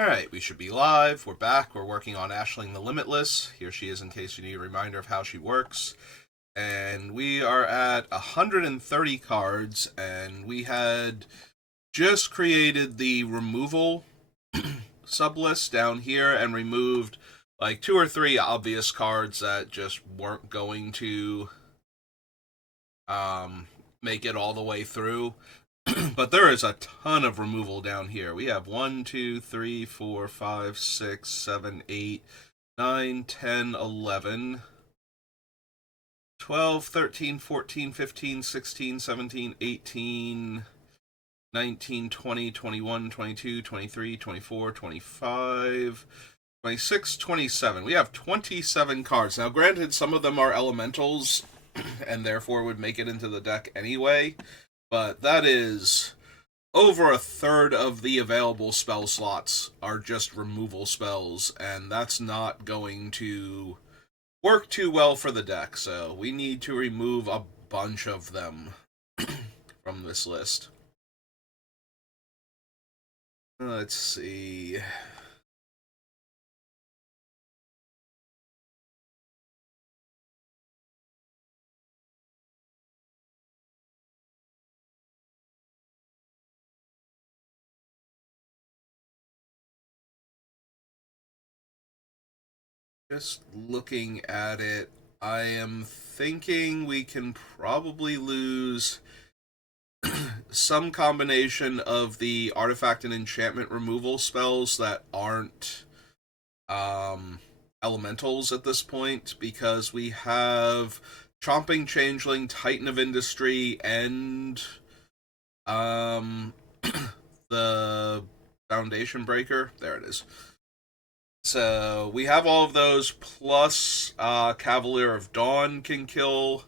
Alright, we should be live. We're back. We're working on Ashling the Limitless. Here she is in case you need a reminder of how she works. And we are at 130 cards, and we had just created the removal sublist down here and removed like 2 or 3 obvious cards that just weren't going to make it all the way through. But there is a ton of removal down here. We have 1, 2, 3, 4, 5, 6, 7, 8, 9, 10, 11, 12, 13, 14, 15, 16, 17, 18, 19, 20, 21, 22, 23, 24, 25, 26, 27. We have 27 cards. Now, granted, some of them are elementals and therefore would make it into the deck anyway, but that is over a third of the available spell slots are just removal spells, and that's not going to work too well for the deck, so we need to remove a bunch of them from this list. Let's see. Just looking at it, I am thinking we can probably lose some combination of the artifact and enchantment removal spells that aren't elementals at this point, because we have Chomping Changeling, Titan of Industry, and um, the Foundation Breaker. There it is. So we have all of those, plus Cavalier of Dawn can kill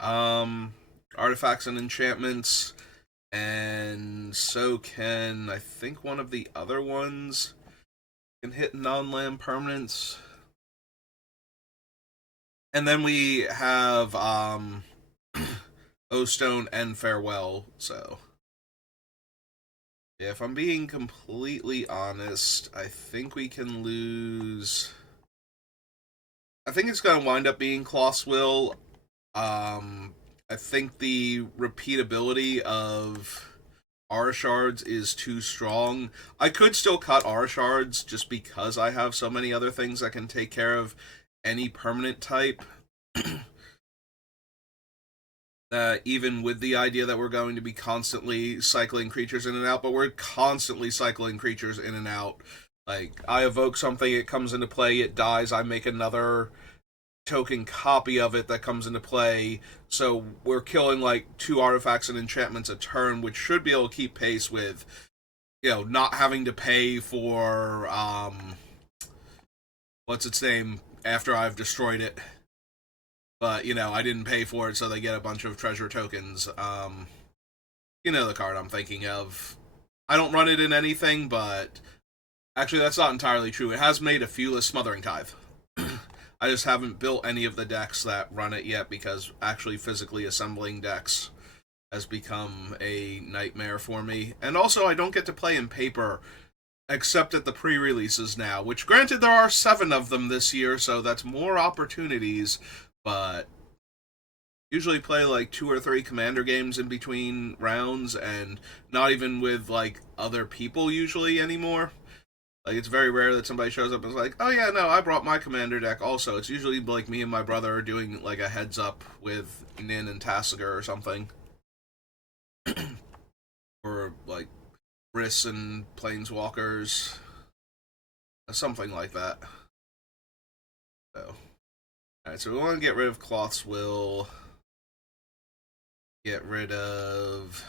um, artifacts and enchantments, and so can, I think, one of the other ones can hit non-land permanents. And then we have O Stone and Farewell, so yeah, if I'm being completely honest, I think we can lose. I think it's going to wind up being Kloth's Will. I think the repeatability of Aura Shards is too strong. I could still cut Aura Shards just because I have so many other things that can take care of any permanent type. Even with the idea that we're going to be constantly cycling creatures in and out, but we're constantly cycling creatures in and out. Like, I evoke something, it comes into play, it dies, I make another token copy of it that comes into play. So we're killing like 2 artifacts and enchantments a turn, which should be able to keep pace with, not having to pay for what's its name after I've destroyed it. But I didn't pay for it, so they get a bunch of treasure tokens. The card I'm thinking of. I don't run it in anything, but actually that's not entirely true. It has made a Viewless Smothering Tithe. I just haven't built any of the decks that run it yet, because actually physically assembling decks has become a nightmare for me. And also, I don't get to play in paper except at the pre-releases now, which, granted, there are 7 of them this year, so that's more opportunities, but usually play like 2 or 3 commander games in between rounds, and not even with like other people usually anymore. Like, it's very rare that somebody shows up and is like, oh yeah, no, I brought my commander deck also. It's usually like me and my brother are doing like a heads up with Nin and Tassiger or something. Or like Briss and Planeswalkers. Something like that. So, alright, so we want to get rid of Kloth's Will. Get rid of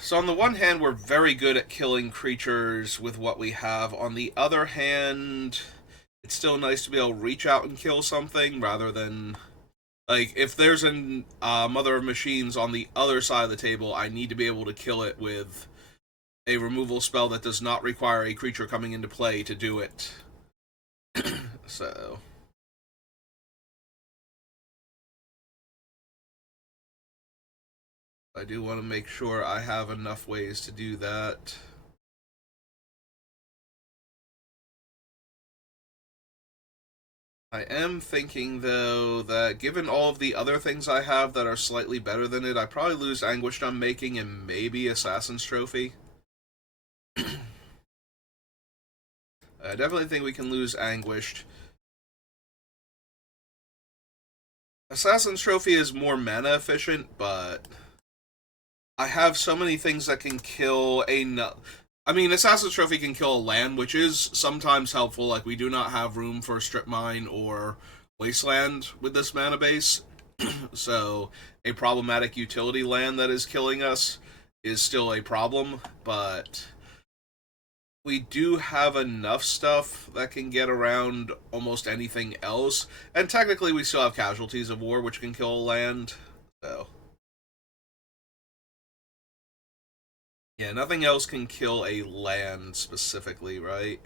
So on the one hand, we're very good at killing creatures with what we have. On the other hand, it's still nice to be able to reach out and kill something rather than, like, if there's a Mother of Machines on the other side of the table, I need to be able to kill it with a removal spell that does not require a creature coming into play to do it. So, I do want to make sure I have enough ways to do that. I am thinking, though, that given all of the other things I have that are slightly better than it, I probably lose Anguished Unmaking and maybe Assassin's Trophy. I definitely think we can lose Anguished. Assassin's Trophy is more mana efficient, but I have so many things that can kill I mean, Assassin's Trophy can kill a land, which is sometimes helpful. Like, we do not have room for Strip Mine or Wasteland with this mana base. So, a problematic utility land that is killing us is still a problem, but we do have enough stuff that can get around almost anything else. And technically, we still have Casualties of War, which can kill a land. So, yeah, nothing else can kill a land specifically, right?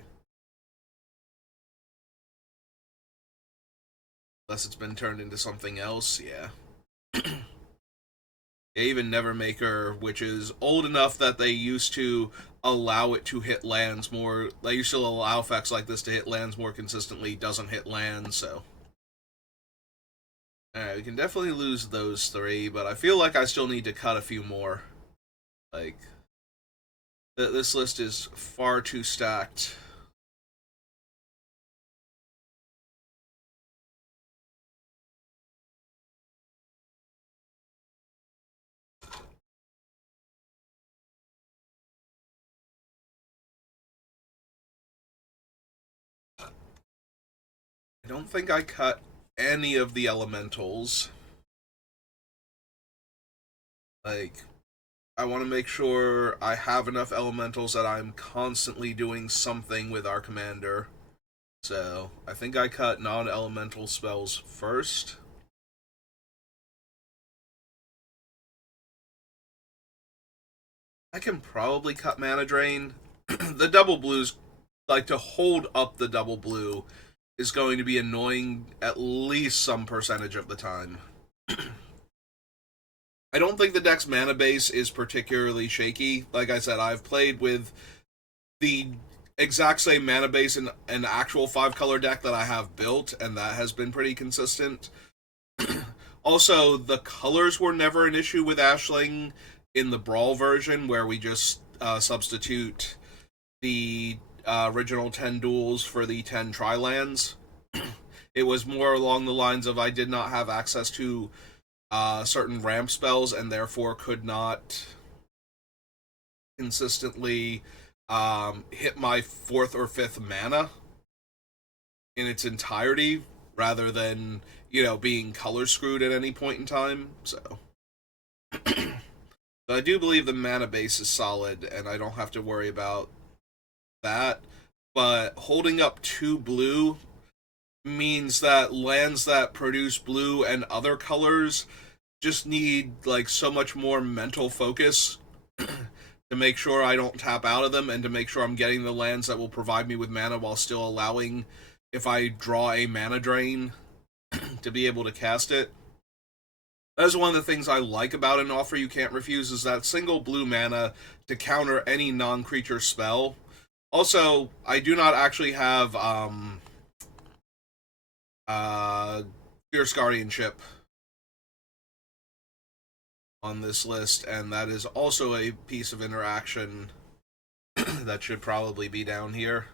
Unless it's been turned into something else, yeah. Even Nevermaker, which is old enough that they used to allow it to hit lands more. They used to allow effects like this to hit lands more consistently, doesn't hit lands, so. Alright, we can definitely lose those three, but I feel like I still need to cut a few more. Like, this list is far too stacked. I don't think I cut any of the elementals. Like, I want to make sure I have enough elementals that I'm constantly doing something with our commander. So, I think I cut non-elemental spells first. I can probably cut Mana Drain. The double blues, like, to hold up the double blue is going to be annoying at least some percentage of the time. I don't think the deck's mana base is particularly shaky. Like I said, I've played with the exact same mana base in an actual 5-color deck that I have built, and that has been pretty consistent. Also, the colors were never an issue with Ashling in the Brawl version, where we just substitute the original 10 duels for the 10 tri-lands. It was more along the lines of I did not have access to certain ramp spells and therefore could not consistently hit my 4th or 5th mana in its entirety rather than, being color screwed at any point in time. So, I do believe the mana base is solid and I don't have to worry about that. But holding up 2 blue means that lands that produce blue and other colors just need like so much more mental focus to make sure I don't tap out of them and to make sure I'm getting the lands that will provide me with mana while still allowing, if I draw a mana drain, to be able to cast it. That's one of the things I like about an Offer You Can't Refuse is that single blue mana to counter any non-creature spell. Also, I do not actually have Fierce Guardianship on this list, and that is also a piece of interaction that should probably be down here.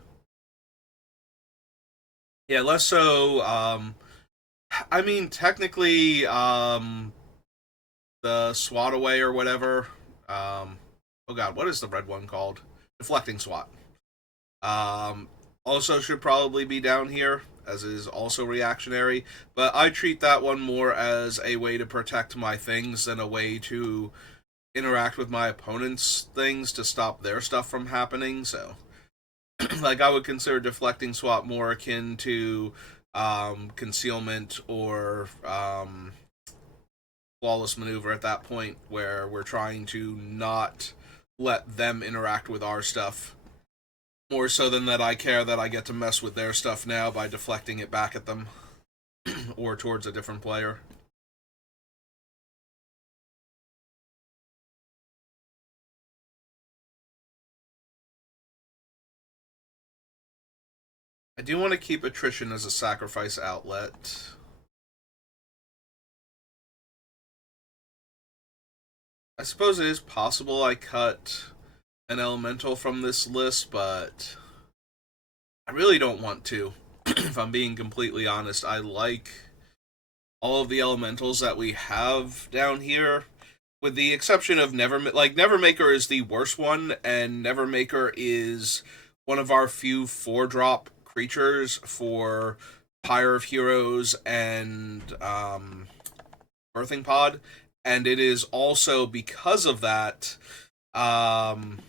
Yeah, less so. I mean, technically, the Swat Away or whatever. Oh god, what is the red one called? Deflecting Swat. Also should probably be down here, as is also reactionary, but I treat that one more as a way to protect my things than a way to interact with my opponent's things to stop their stuff from happening, so like I would consider Deflecting Swat more akin to concealment or flawless maneuver at that point, where we're trying to not let them interact with our stuff more so than that I care that I get to mess with their stuff now by deflecting it back at them or towards a different player. I do want to keep attrition as a sacrifice outlet. I suppose it is possible I cut an elemental from this list, but I really don't want to. If I'm being completely honest, I like all of the elementals that we have down here, with the exception of Nevermaker is the worst one, and Nevermaker is one of our few 4-drop creatures for Pyre of Heroes and Birthing Pod, and it is also because of that, um,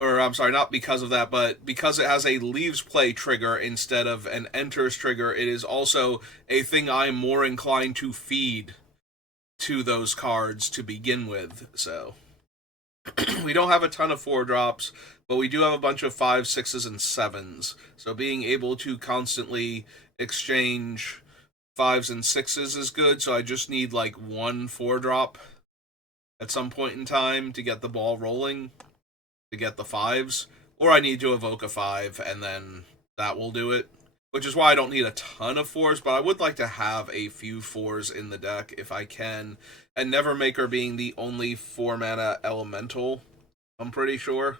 or I'm sorry, not because of that, but because it has a leaves play trigger instead of an enters trigger, it is also a thing I'm more inclined to feed to those cards to begin with. So we don't have a ton of 4-drops, but we do have a bunch of 5s, 6s, and 7s. So being able to constantly exchange 5s and 6s is good. So I just need like one 4-drop at some point in time to get the ball rolling, to get the 5s. Or I need to evoke a 5, and then that will do it. Which is why I don't need a ton of 4s, but I would like to have a few 4s in the deck if I can. And Nevermaker being the only 4-mana elemental, I'm pretty sure.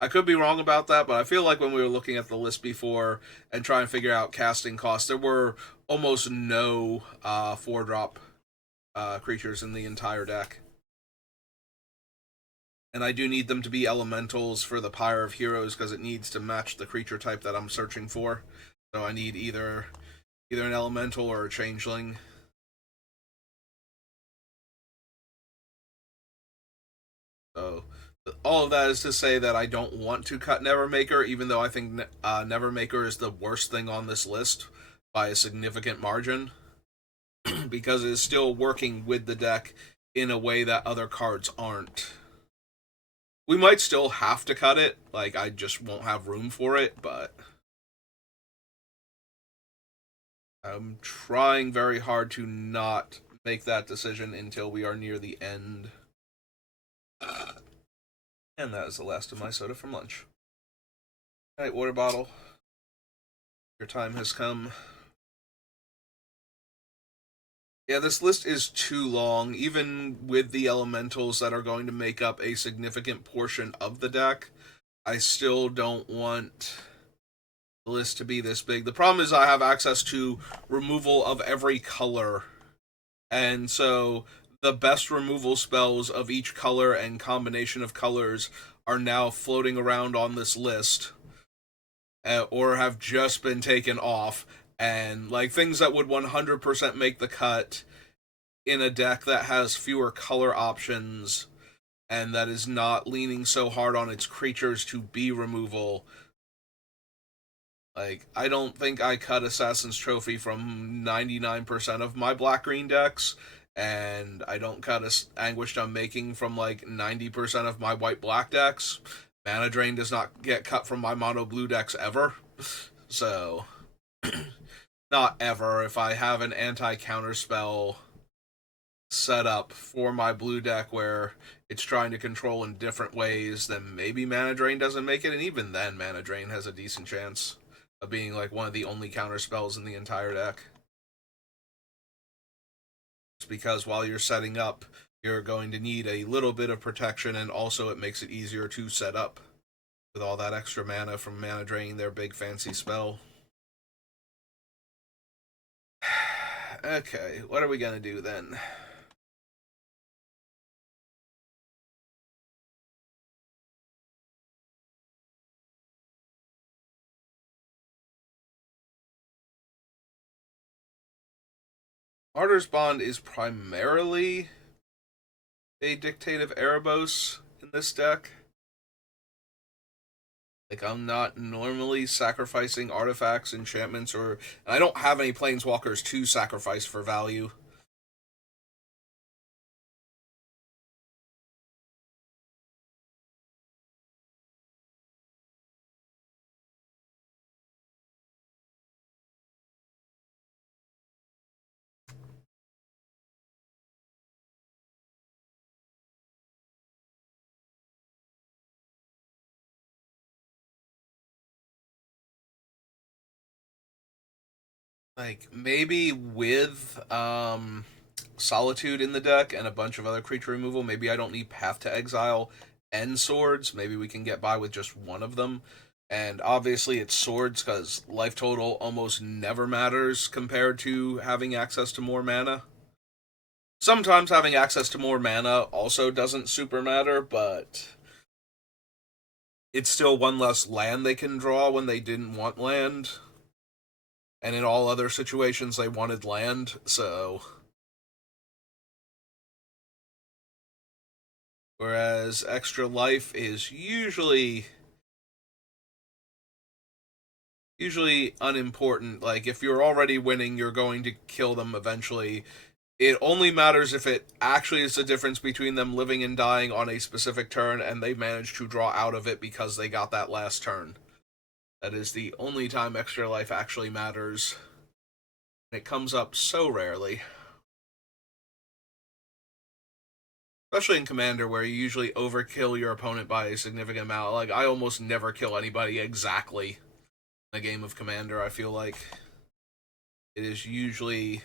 I could be wrong about that, but I feel like when we were looking at the list before and trying to figure out casting costs, there were almost no 4-drop creatures in the entire deck. And I do need them to be elementals for the Pyre of Heroes because it needs to match the creature type that I'm searching for. So I need either an elemental or a changeling. So all of that is to say that I don't want to cut Nevermaker, even though I think Nevermaker is the worst thing on this list by a significant margin, because it is still working with the deck in a way that other cards aren't. We might still have to cut it, like I just won't have room for it, but I'm trying very hard to not make that decision until we are near the end. And that is the last of my soda from lunch. Alright, water bottle. Your time has come. Yeah, this list is too long, even with the elementals that are going to make up a significant portion of the deck. I still don't want the list to be this big. The problem is I have access to removal of every color, and so the best removal spells of each color and combination of colors are now floating around on this list, or have just been taken off. And like things that would 100% make the cut in a deck that has fewer color options and that is not leaning so hard on its creatures to be removal. Like, I don't think I cut Assassin's Trophy from 99% of my black green decks, and I don't cut Anguished Unmaking from like 90% of my white black decks. Mana Drain does not get cut from my mono blue decks ever. So, not ever. If I have an anti counter spell set up for my blue deck where it's trying to control in different ways, then maybe Mana Drain doesn't make it, and even then, Mana Drain has a decent chance of being like one of the only counter spells in the entire deck. It's because while you're setting up, you're going to need a little bit of protection, and also it makes it easier to set up with all that extra mana from Mana Drain, their big fancy spell. Okay, what are we gonna do then? Martyr's Bond is primarily a Dictate of Erebos in this deck. Like, I'm not normally sacrificing artifacts, enchantments, or I don't have any planeswalkers to sacrifice for value. Like, maybe with Solitude in the deck and a bunch of other creature removal, maybe I don't need Path to Exile and Swords. Maybe we can get by with just one of them. And obviously it's Swords, because life total almost never matters compared to having access to more mana. Sometimes having access to more mana also doesn't super matter, but it's still one less land they can draw when they didn't want land. And in all other situations, they wanted land, so. Whereas extra life is usually unimportant. Like, if you're already winning, you're going to kill them eventually. It only matters if it actually is the difference between them living and dying on a specific turn and they manage to draw out of it because they got that last turn. That is the only time extra life actually matters. And it comes up so rarely. Especially in Commander, where you usually overkill your opponent by a significant amount. Like, I almost never kill anybody exactly in a game of Commander, I feel like. It is usually.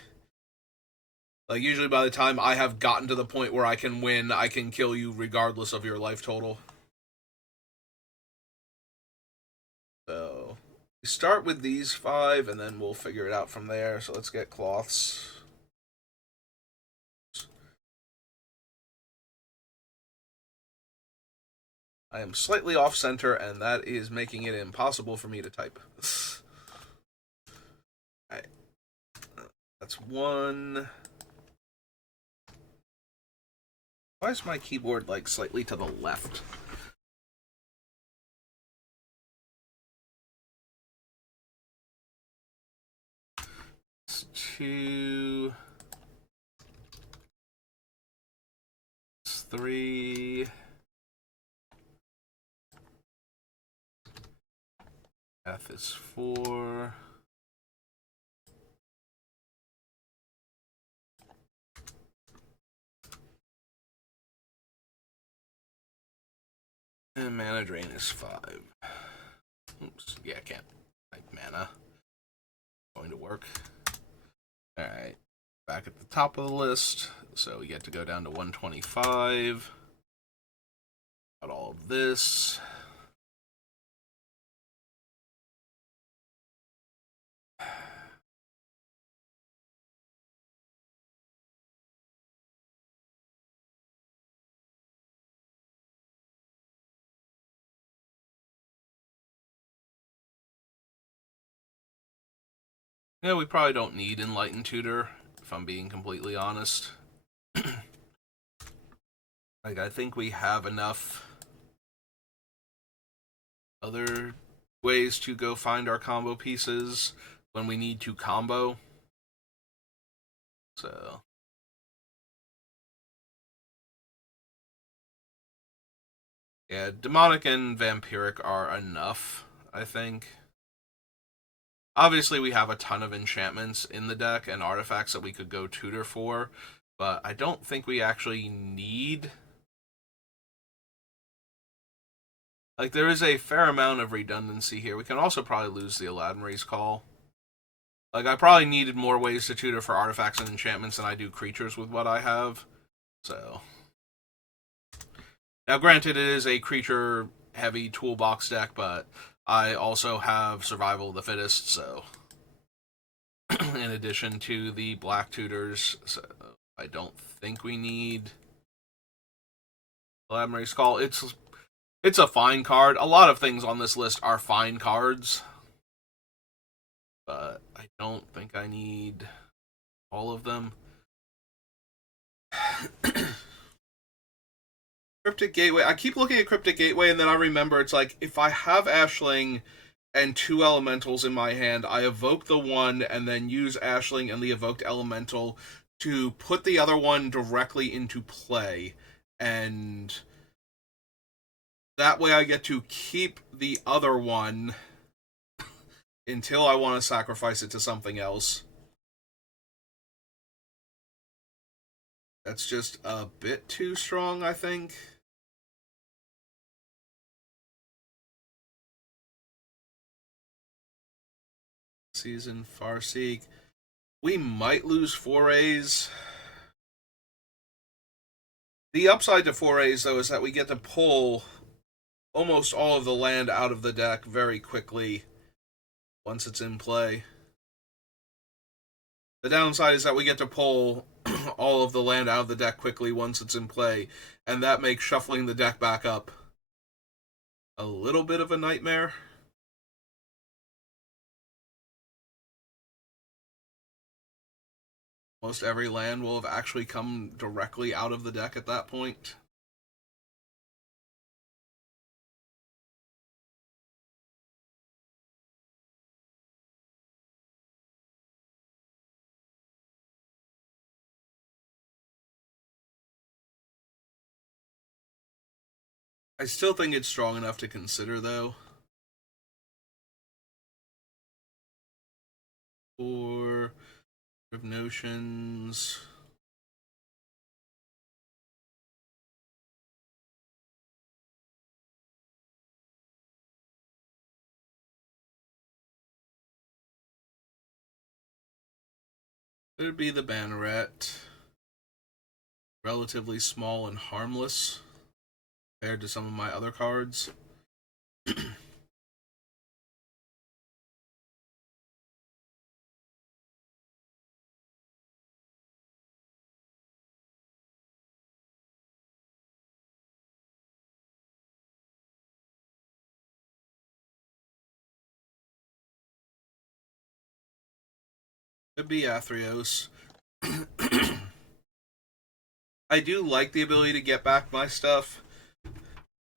Like, usually by the time I have gotten to the point where I can win, I can kill you regardless of your life total. So, we start with these 5, and then we'll figure it out from there. So let's get cloths. I am slightly off center, and that is making it impossible for me to type. Alright. That's 1. Why is my keyboard, like, slightly to the left? It's 2. It's 3. F is 4. And mana drain is 5. Oops. Yeah, I can't type mana. Going to work. Alright. Back at the top of the list. So we get to go down to 125. Got all of this. Yeah, we probably don't need Enlightened Tutor, if I'm being completely honest. Like, I think we have enough other ways to go find our combo pieces when we need to combo. So. Yeah, Demonic and Vampiric are enough, I think. Obviously, we have a ton of enchantments in the deck and artifacts that we could go tutor for, but I don't think we actually need. Like, there is a fair amount of redundancy here. We can also probably lose the Aladmary's Call. Like, I probably needed more ways to tutor for artifacts and enchantments than I do creatures with what I have. So. Now, granted, it is a creature-heavy toolbox deck, but I also have Survival of the Fittest, so. In addition to the black tutors, so I don't think we need Aladmary's Call. It's a fine card. A lot of things on this list are fine cards, but I don't think I need all of them. Cryptic Gateway. I keep looking at Cryptic Gateway, and then I remember it's like, if I have Ashling and 2 elementals in my hand, I evoke the one and then use Ashling and the evoked elemental to put the other one directly into play. And that way I get to keep the other one until I want to sacrifice it to something else. That's just a bit too strong, I think. Season Farseek. We might lose forays. The upside to forays, though, is that we get to pull almost all of the land out of the deck very quickly once it's in play. The downside is that we get to pull all of the land out of the deck quickly once it's in play, and that makes shuffling the deck back up a little bit of a nightmare. Most every land will have actually come directly out of the deck at that point. I still think it's strong enough to consider, though. Or notions. It'd be the Banneret. Relatively small and harmless compared to some of my other cards. Could be Athreos. I do like the ability to get back my stuff,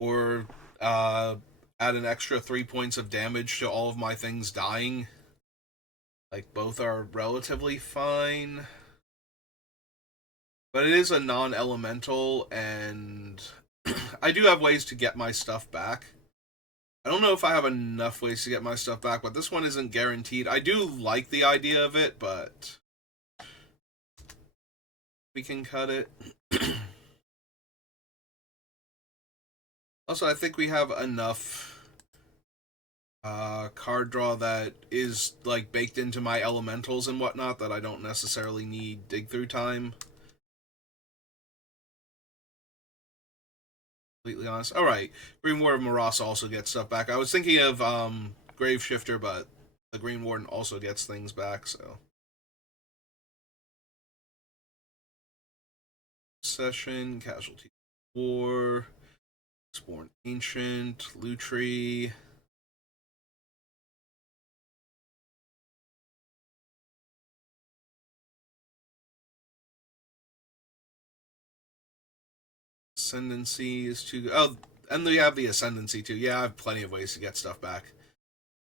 or add an extra 3 points of damage to all of my things dying. Like, both are relatively fine. But it is a non-elemental, and I do have ways to get my stuff back. I don't know if I have enough ways to get my stuff back, but this one isn't guaranteed. I do like the idea of it, but we can cut it. Also, I think we have enough card draw that is like baked into my elementals and whatnot that I don't necessarily need dig through time. Completely honest. All right, Green Warden of Marasa also gets stuff back. I was thinking of Grave Shifter, but the Green Warden also gets things back. So Session, Casualty War, Spawn Ancient, Lutri. Ascendancy is too. Oh, and we have the Ascendancy too. Yeah, I have plenty of ways to get stuff back.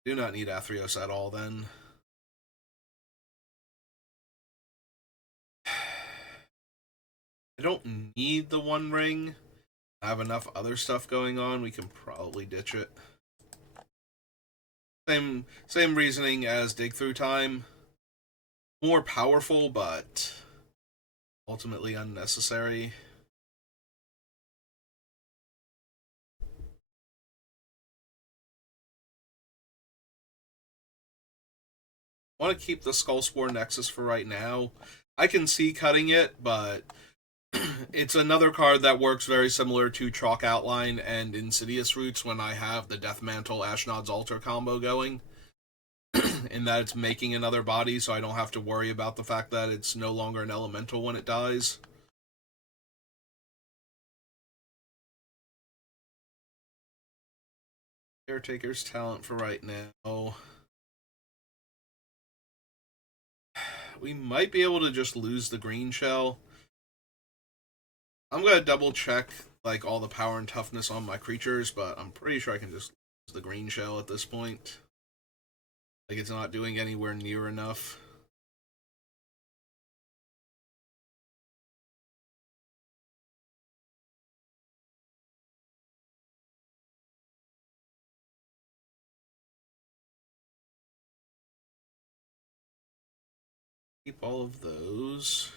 Do not need Athreos at all then. I don't need the One Ring. I have enough other stuff going on. We can probably ditch it. Same reasoning as Dig Through Time. More powerful, but ultimately unnecessary. I want to keep the Skullspore Nexus for right now. I can see cutting it, but it's another card that works very similar to Chalk Outline and Insidious Roots when I have the Death Mantle Ashnod's Altar combo going. In that it's making another body, so I don't have to worry about the fact that it's no longer an elemental when it dies. Caretaker's Talent for right now. We might be able to just lose the green shell. I'm gonna double check like all the power and toughness on my creatures, but I'm pretty sure I can just lose the green shell at this point. Like, it's not doing anywhere near enough. Keep all of those.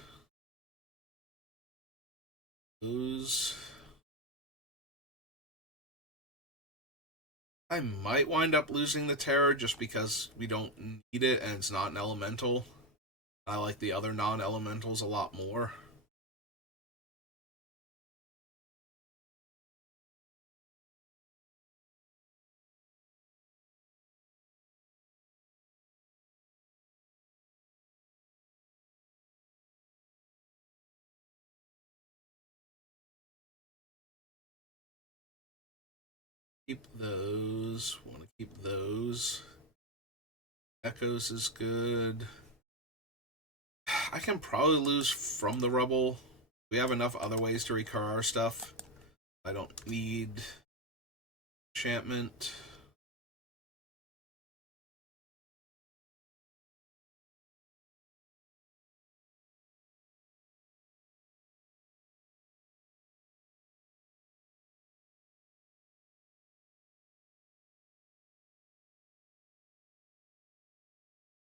Those. I might wind up losing the Terror just because we don't need it and it's not an elemental. I like the other non-elementals a lot more. Keep those. Want to keep those. Echoes is good. I can probably lose from the rubble. We have enough other ways to recur our stuff. I don't need enchantment.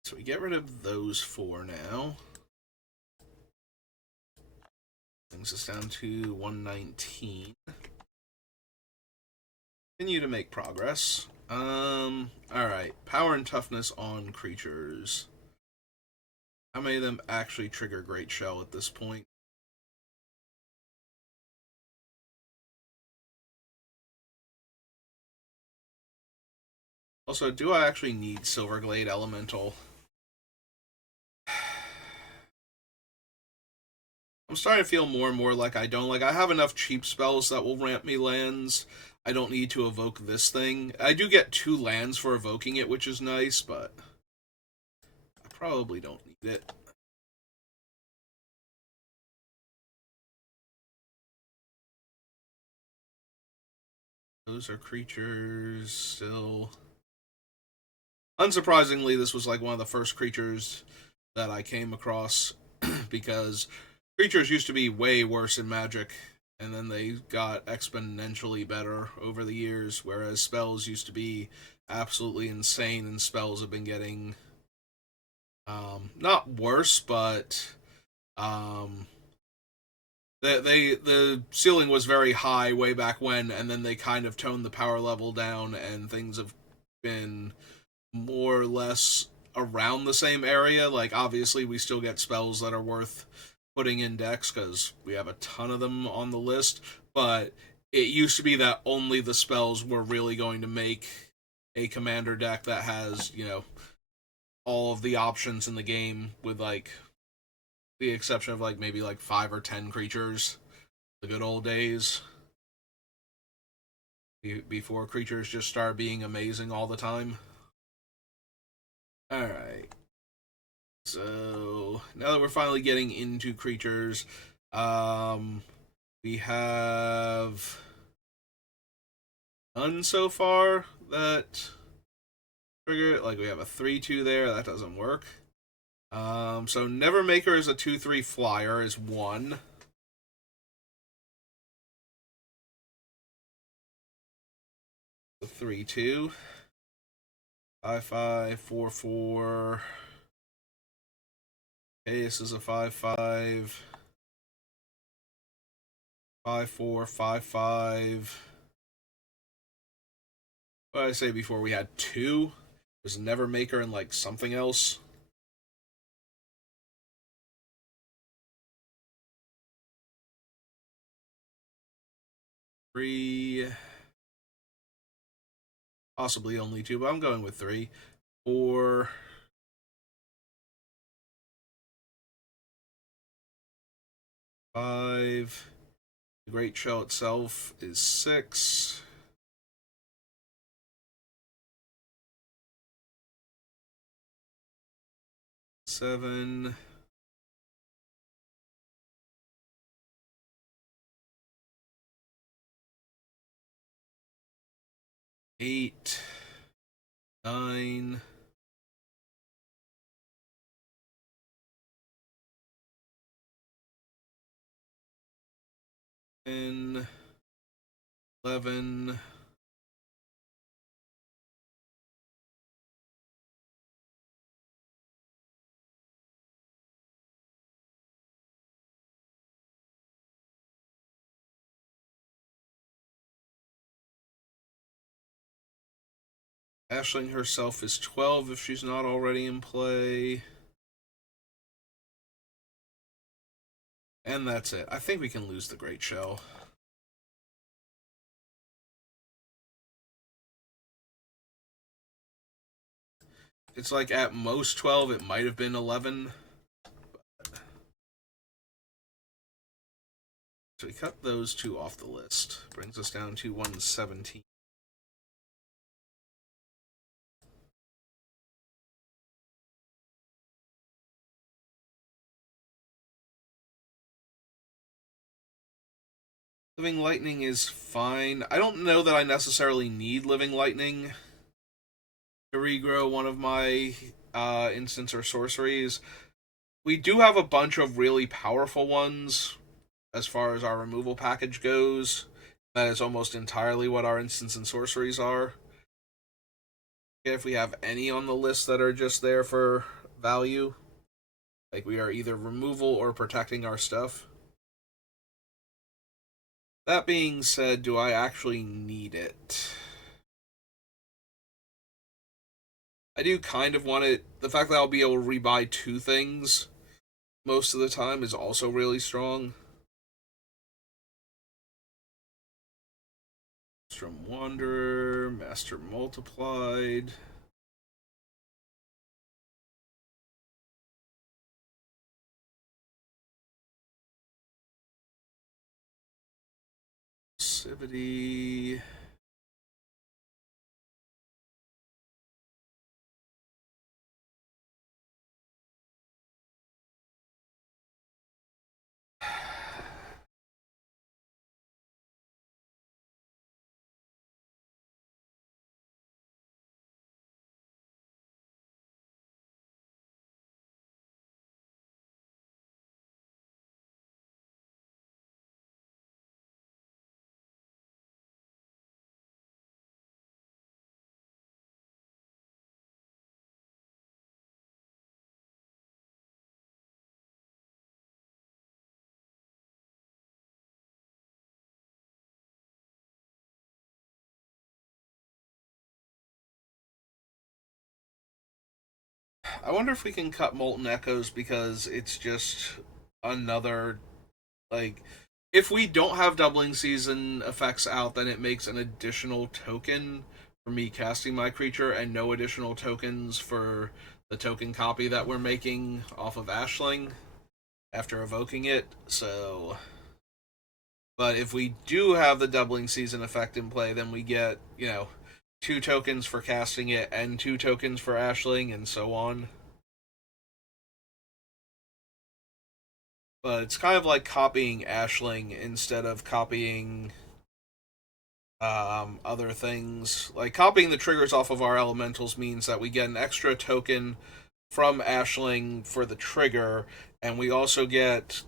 So we get rid of those four now. Brings us down to 119. Continue to make progress. Alright. Power and toughness on creatures. How many of them actually trigger Great Shell at this point? Also, do I actually need Silverglade Elemental? I'm starting to feel more and more like I don't. Like, I have enough cheap spells that will ramp me lands. I don't need to evoke this thing. I do get 2 lands for evoking it, which is nice, but I probably don't need it. Those are creatures still. Unsurprisingly, this was like one of the first creatures that I came across because creatures used to be way worse in Magic, and then they got exponentially better over the years, whereas spells used to be absolutely insane, and spells have been getting not worse, but um, the ceiling was very high way back when, and then they kind of toned the power level down, and things have been more or less around the same area. Like, obviously, we still get spells that are worth putting in decks because we have a ton of them on the list, but it used to be that only the spells were really going to make a commander deck that has, all of the options in the game, with like the exception of like maybe like 5 or 10 creatures. The good old days before creatures just started being amazing all the time. All right. So now that we're finally getting into creatures, um, we have none so far that trigger it. Like, we have a 3/2 there. That doesn't work. So Nevermaker is a 2/3 flyer, is 1. The 3/2. 5/5, 4/4. Okay, this is a 5/5. 5/4, 5/5. What did I say before? We had 2. It was Nevermaker and like something else. Three, possibly only 2, but I'm going with 3. 4, 5. The Great Shell itself is 6. 7. 8. 9. 10. 11. 'Ashling herself is 12 if she's not already in play. And that's it. I think we can lose the Great Show. It's like at most 12, it might have been 11. So we cut those two off the list. Brings us down to 117. Living Lightning is fine. I don't know that I necessarily need Living Lightning to regrow one of my instants or sorceries. We do have a bunch of really powerful ones as far as our removal package goes. That is almost entirely what our instants and sorceries are. If we have any on the list that are just there for value, like we are either removal or protecting our stuff. That being said, do I actually need it? I do kind of want it. The fact that I'll be able to rebuy two things most of the time is also really strong. From Wanderer, Master Multiplied. Passivity. I wonder if we can cut Molten Echoes because it's just another, like, if we don't have doubling season effects out, then it makes an additional token for me casting my creature and no additional tokens for the token copy that we're making off of Ashling after evoking it. So, but if we do have the doubling season effect in play, then we get, two tokens for casting it and two tokens for Ashling and so on. But it's kind of like copying Ashling instead of copying other things. Like copying the triggers off of our elementals means that we get an extra token from Ashling for the trigger, and we also get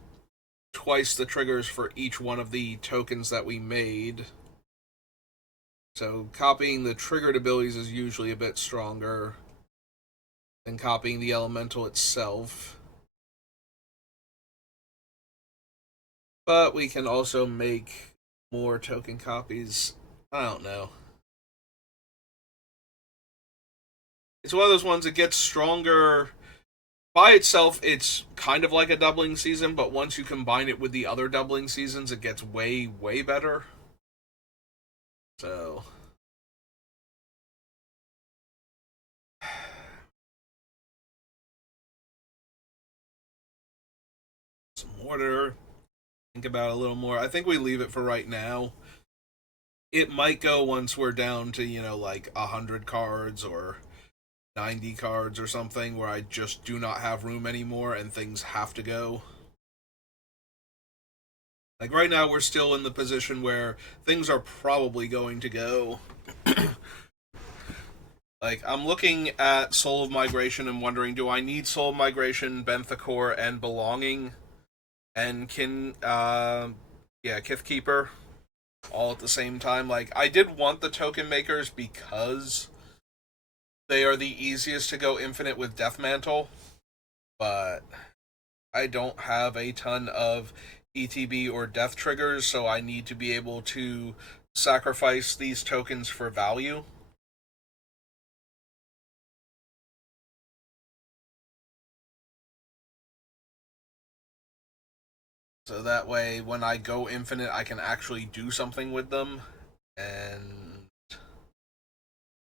twice the triggers for each one of the tokens that we made. So copying the triggered abilities is usually a bit stronger than copying the elemental itself. But we can also make more token copies. I don't know. It's one of those ones that gets stronger by itself. It's kind of like a doubling season, but once you combine it with the other doubling seasons, it gets way, way better. So, some order. Think about it a little more. I think we leave it for right now. It might go once we're down to, like 100 cards or 90 cards or something where I just do not have room anymore and things have to go. Like right now, we're still in the position where things are probably going to go. Like I'm looking at Soul of Migration and wondering, do I need Soul of Migration, Benthacor, and Belonging, and Kith Keeper all at the same time? Like I did want the token makers because they are the easiest to go infinite with Death Mantle, but I don't have a ton of ETB or death triggers, so I need to be able to sacrifice these tokens for value. So that way, when I go infinite, I can actually do something with them. And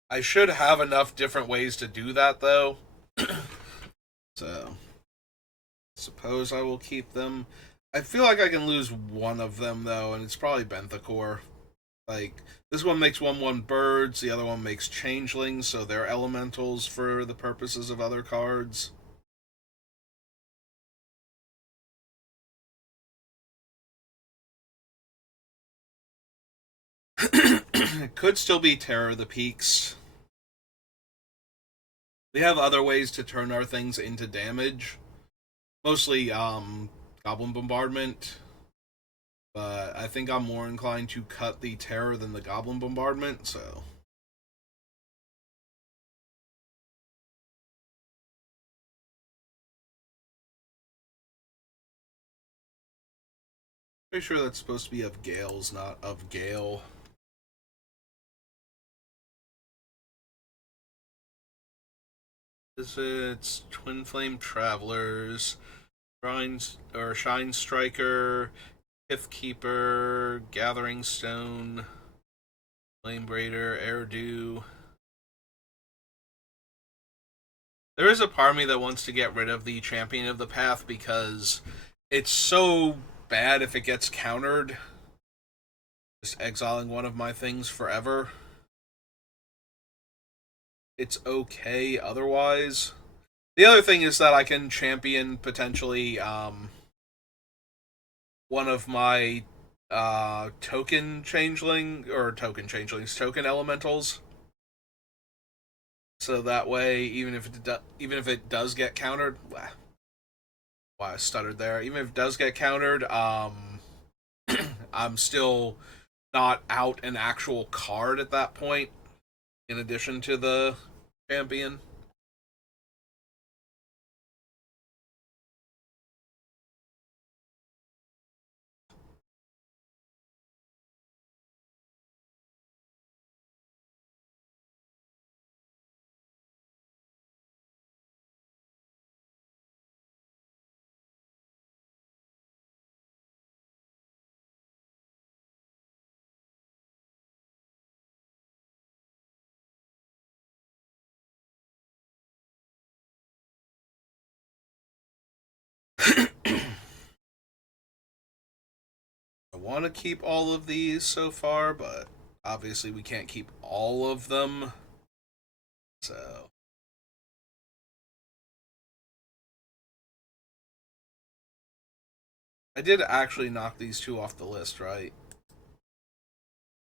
I should have enough different ways to do that, though. So, suppose I will keep them. I feel like I can lose one of them, though, and it's probably Benthacor. Like, this one makes 1/1 birds, the other one makes changelings, so they're elementals for the purposes of other cards. It could still be Terror of the Peaks. We have other ways to turn our things into damage. Mostly Goblin Bombardment. But I think I'm more inclined to cut the Terror than the Goblin Bombardment, so. Pretty sure that's supposed to be of Gales, not of Gale. It's Twin Flame Travelers, Shine Striker, Pith Keeper, Gathering Stone, Flame Braider, Airdew. There is a part of me that wants to get rid of the Champion of the Path because it's so bad if it gets countered. Just exiling one of my things forever. It's okay otherwise. The other thing is that I can champion potentially one of my token elementals. So that way, even if it does get countered, wow, I stuttered there. Even if it does get countered, I'm still not out an actual card at that point. In addition to the champion. I want to keep all of these so far, but obviously we can't keep all of them. So I did actually knock these two off the list, right?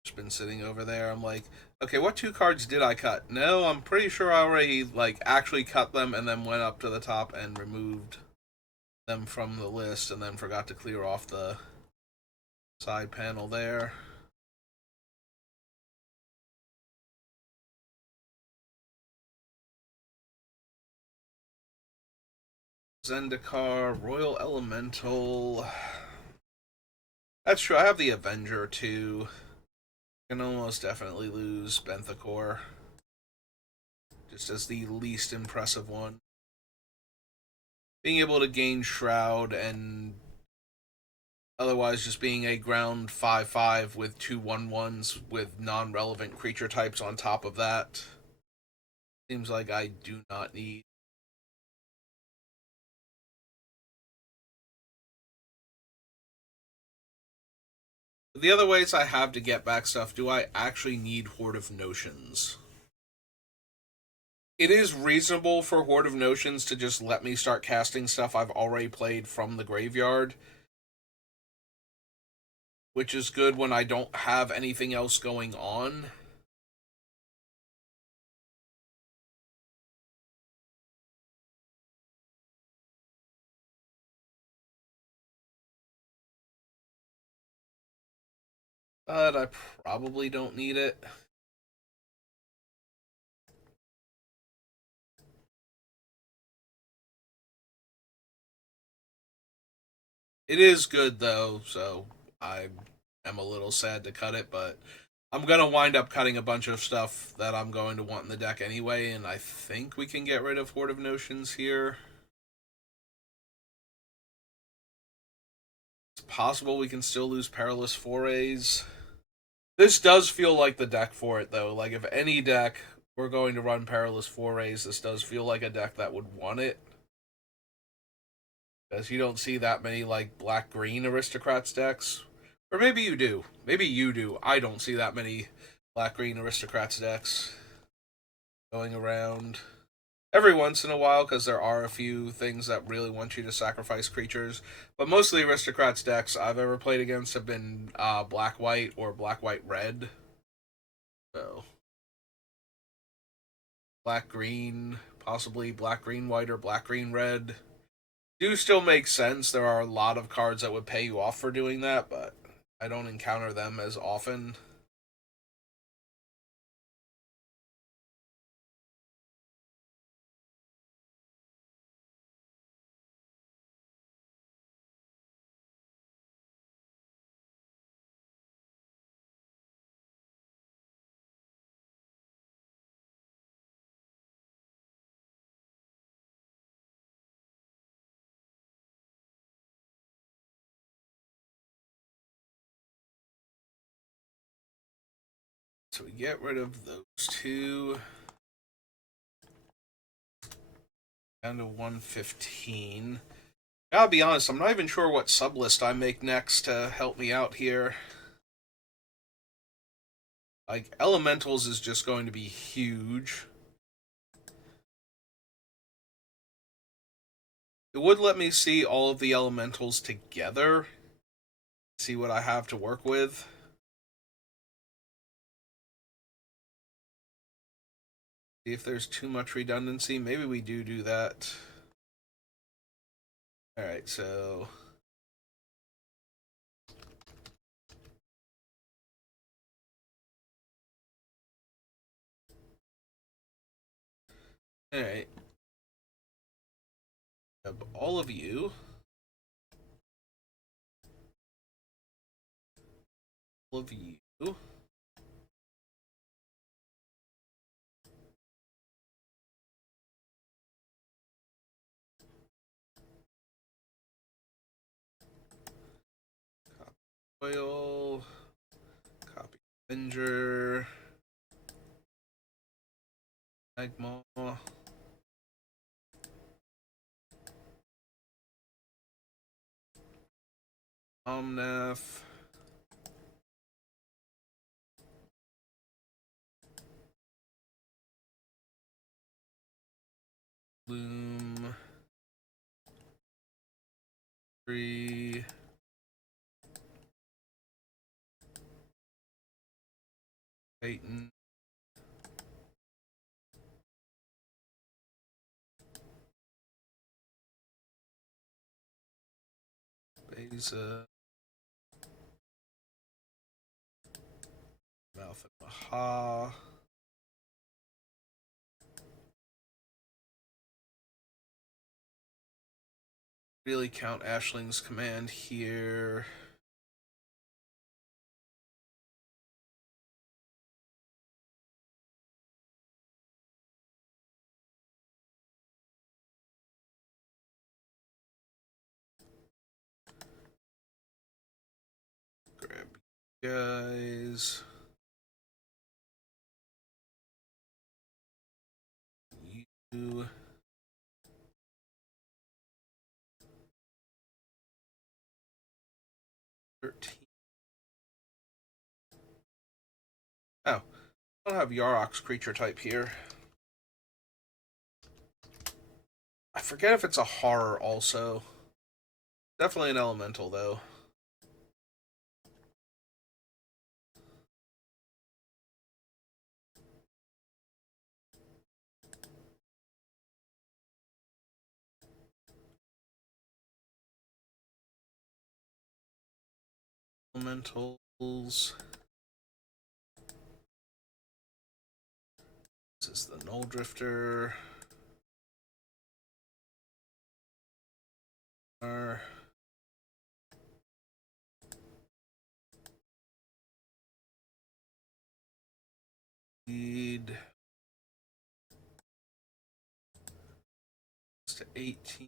Just been sitting over there. I'm like, okay, what two cards did I cut? No, I'm pretty sure I already actually cut them and then went up to the top and removed them from the list and then forgot to clear off the side panel there. Zendikar, Royal Elemental. That's true. I have the Avenger too. Can almost definitely lose Benthacor. Just as the least impressive one. Being able to gain Shroud and otherwise just being a ground 5/5 with two 1/1s with non relevant creature types on top of that. Seems like I do not need. The other ways I have to get back stuff, do I actually need Horde of Notions? It is reasonable for Horde of Notions to just let me start casting stuff I've already played from the graveyard, which is good when I don't have anything else going on. But I probably don't need it. It is good though, so I am a little sad to cut it, but I'm gonna wind up cutting a bunch of stuff that I'm going to want in the deck anyway, and I think we can get rid of Horde of Notions here. possible we can still lose Perilous Forays. This does feel like the deck for it, though. Like, if any deck we're going to run Perilous Forays, this does feel like a deck that would want it. Because you don't see that many, like, black-green Aristocrats decks. Or maybe you do. Maybe you do. I don't see that many black-green Aristocrats decks going around. Every once in a while, because there are a few things that really want you to sacrifice creatures. But mostly Aristocrats decks I've ever played against have been black-white or black-white-red. So, black-green, possibly black-green-white or black-green-red. Do still make sense. There are a lot of cards that would pay you off for doing that, but I don't encounter them as often. So we get rid of those two. Down to 115. Gotta be honest, I'm not even sure what sublist I make next to help me out here. Like, Elementals is just going to be huge. It would let me see all of the Elementals together. See what I have to work with. See if there's too much redundancy. Maybe we do that. Alright, so... Alright. All of you. All of you. Oil, copy Avenger, Magma, Omnath, Loom, 3, Titan, Beza, Mouth and Maha. Really count Ashling's command here. Grab you guys. You. Oh, I don't have Yarok's creature type here. I forget if it's a horror also. Definitely an elemental though. Elementals. This is the Null Drifter. Lead to 18.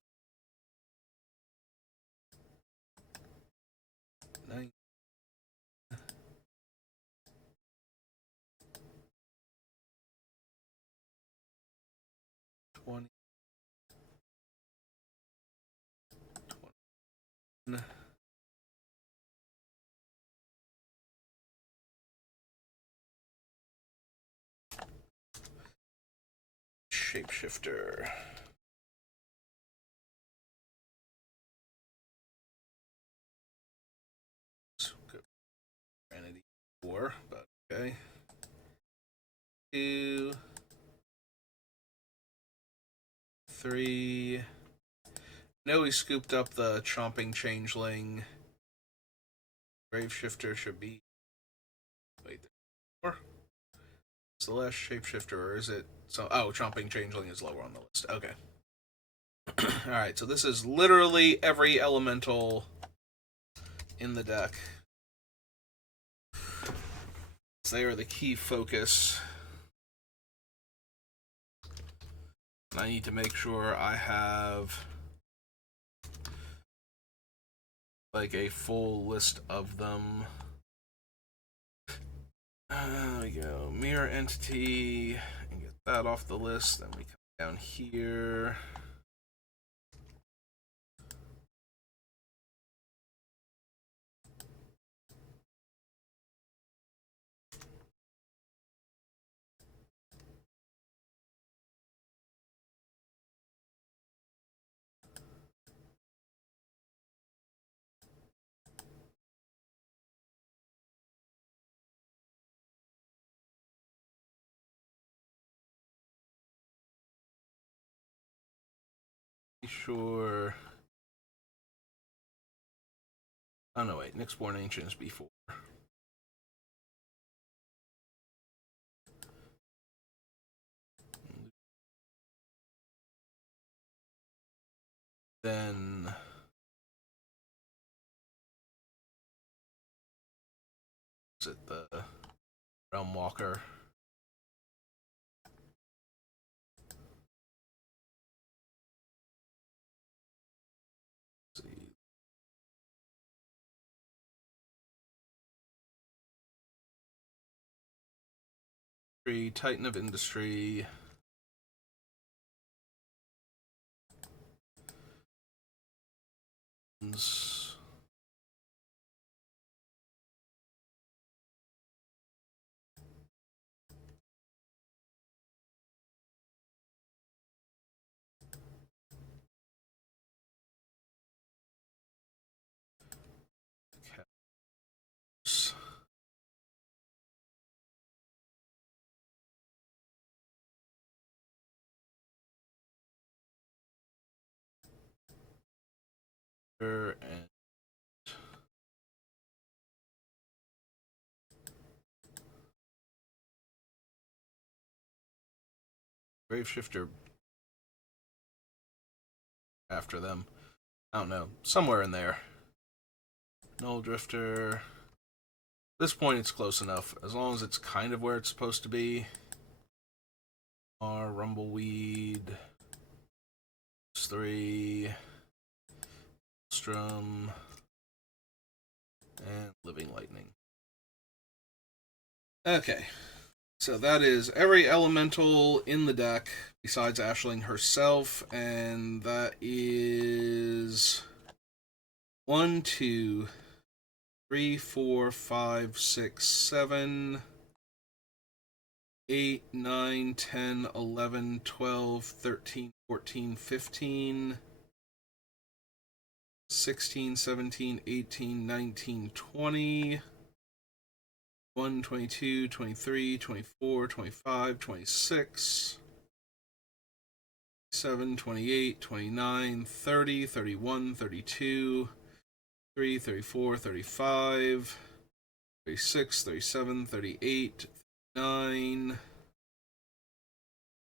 20, 20. Shapeshifter. So good. Vanity 4, but okay. 2, 3. No, we scooped up the Chomping Changeling. Graveshifter should be. Wait, 4? It's the last shapeshifter, or is it? So, oh, Chomping Changeling is lower on the list. Okay. Alright, so this is literally every elemental in the deck. They are the key focus. I need to make sure I have like a full list of them. There we go. Mirror Entity. And get that off the list. Then we come down here. Sure. Oh no, wait. Nyxborn Ancient is before. Then is it the Realm Walker? Let's see. Titan of Industry. And Graveshifter after them. I don't know. Somewhere in there. Null Drifter. At this point, it's close enough. As long as it's kind of where it's supposed to be. Rumbleweed. 3. Strum. And Living Lightning. Okay. So that is every elemental in the deck besides Ashling herself, and that is 1, 2, 3, 4, 5, 6, 7, 8, 9, 10, 11, 12, 13, 14, 15, 16, 17, 18, 19, 20. 21, 22, 23, 24, 25, 26, 27, 28, 29, 30, 31, 32, 33, 34, 35, 36, 37, 38, 39,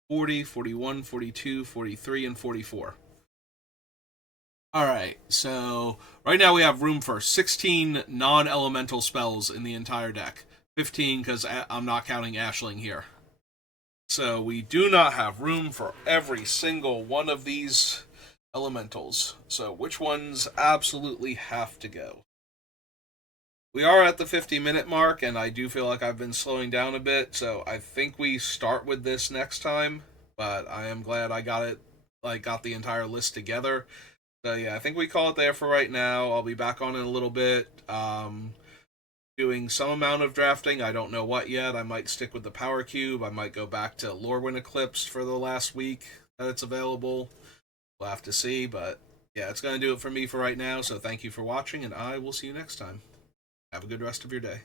40, 41, 42, 43, and 44. Alright, so right now we have room for 16 non-elemental spells in the entire deck. 15 because I'm not counting Ashling here. So we do not have room for every single one of these elementals. So which ones absolutely have to go? We are at the 50-minute mark, and I do feel like I've been slowing down a bit, so I think we start with this next time. but I am glad I got it, like, got the entire list together. So yeah, I think we call it there for right now. I'll be back on in a little bit. Doing some amount of drafting. I don't know what yet. I might stick with the Power Cube. I might go back to Lorwyn Eclipse for the last week that it's available. We'll have to see, but yeah, it's going to do it for me for right now. So thank you for watching, and I will see you next time. Have a good rest of your day.